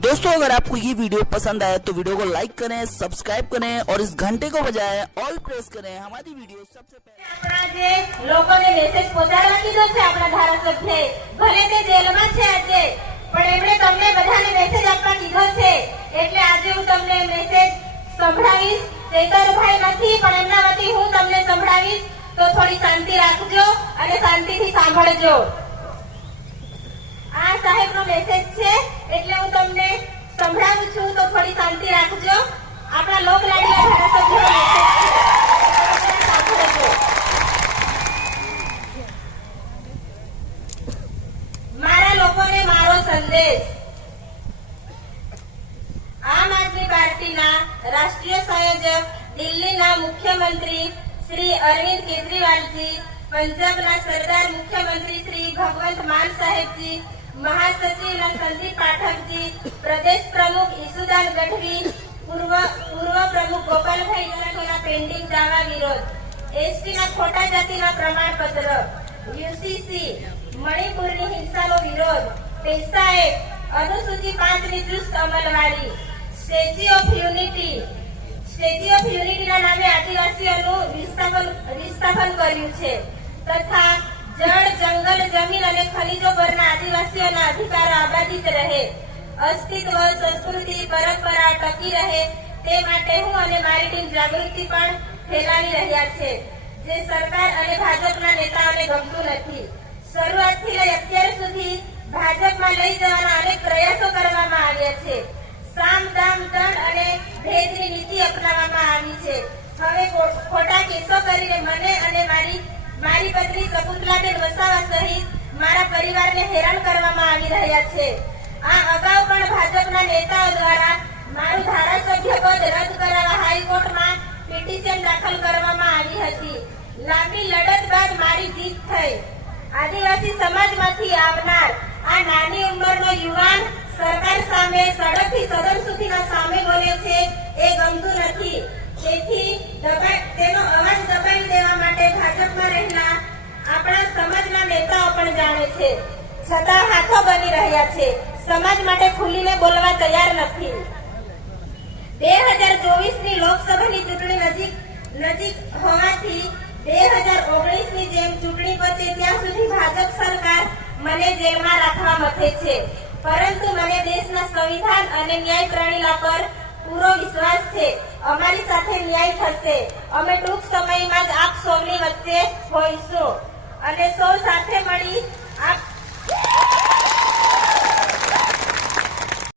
दोस्तों अगर आपको ये वीडियो पसंद आया तो वीडियो को लाइक करें सब्सक्राइब करें और इस घंटे को बजाय ऑल प्रेस करें हमारी वीडियो सबसे पहले આપણા જે લોકોને મેસેજ પહોંચાડવા કીધો છે આપણા ધારાસભ્યએ ભલે તે જેલમાં છે આજે પણ એમણે તમને બધાને મેસેજ આપવા કીધો છે એટલે આજે હું તમને મેસેજ સંભળાવીશ ચેતરભાઈ નથી પણ એમના વતી હું તમને સંભળાવીશ તો થોડી શાંતિ રાખજો અને શાંતિથી સાંભળજો આ સાહેબનો મેસેજ છે એટલે હું તમને સંભળાવું છું, તો થોડી શાંતિ રાખજો. આપણા લોકલાડીલા સંદેશ. આમ આદમી પાર્ટીના રાષ્ટ્રીય સંયોજક, દિલ્હીના મુખ્યમંત્રી શ્રી અરવિંદ કેજરીવાલજી, પંજાબના સરદાર મુખ્યમંત્રી શ્રી ભગવંત માન સાહેબજી મહાસચિવના સંદીપ પાઠકજી, પ્રદેશ પ્રમુખ ઈસુદાન ગઢવી, પૂર્વ પૂર્વ પ્રમુખ ગોપાલભાઈ ગલાટીના પેન્ડિંગ દાવા વિરોધ. એસટીના ખોટા જાતિના પ્રમાણપત્ર. યુસીસી, મણિપુરની હિંસાનો વિરોધ. પૈસા એક અનુસૂચિ પાંચની ચુસ્ત અમલવારી. Statue of unity. Statue of યુનિટીના નામે આદિવાસીઓનું વિસ્થાપન વિસ્થાપન કર્યું છે. તથા જમીન અને ખનીજો પરના આદિવાસીઓના અધિકારો અબાધિત રહે. અસ્તિત્વ, સંસ્કૃતિ, પરંપરા ટકી રહે. તે માટે હું અને મારી ટીમ જાગૃતિ પણ ફેલાવી રહ્યા છે. જે સરકાર અને ભાજપના નેતાઓને ગમતું નથી. શરૂઆતથી લઈ અત્યાર સુધી ભાજપમાં લઈ જવાના અનેક પ્રયાસો કરવામાં આવ્યા છે. સામ, દામ દંડ અને ભેદની નીતિ અપનાવવામાં આવી છે. હવે ખોટા કેસો કરીને મને મારી પત્ની શકુંતલાબેન વસાવા સહિત મારા પરિવારને હેરાન કરવામાં આવી રહ્યા છે. આ અગાઉ પણ ભાજપના નેતાઓ દ્વારા મારું ધારાસભ્ય પદ રદ કરાવવા હાઈકોર્ટમાં પિટિશન દાખલ કરવામાં આવી હતી. લાંબી લડત બાદ મારી જીત થઈ. આદિવાસી સમાજમાંથી આવનાર આ નાની ઉંમરનો યુવાન સરકાર સામે સડકથી સદન સુધીના સામે બોલે છે, એ ગમતું નથી. તેથી દબાઈ તેનો અવાજ દબાવી દેવા માટે ભાજપમાં રહેલા આપણા સમાજના નેતાઓ પણ જાણે છે. છતાં હાથો બની રહ્યા છે. સમાજ માટે ખુલીને બોલવા તૈયાર નથી. બે હજાર ચોવીસની લોકસભાની ચૂંટણી નજીક નજીક હોવાથી બે હજાર ઓગણીસની જેમ ચૂંટણી પતે ત્યાં સુધી ભાજપ સરકાર મને જેલમાં રાખવા મથે છે. પરંતુ મને દેશના સંવિધાન અને ન્યાય પ્રણાલી પર પૂરો વિશ્વાસ છે. અમારી સાથે ન્યાય થશે. અમે ટૂંક સમયમાં જ આપ સૌની વચ્ચે હોઈશું. અને સૌ સાથે મળી આપ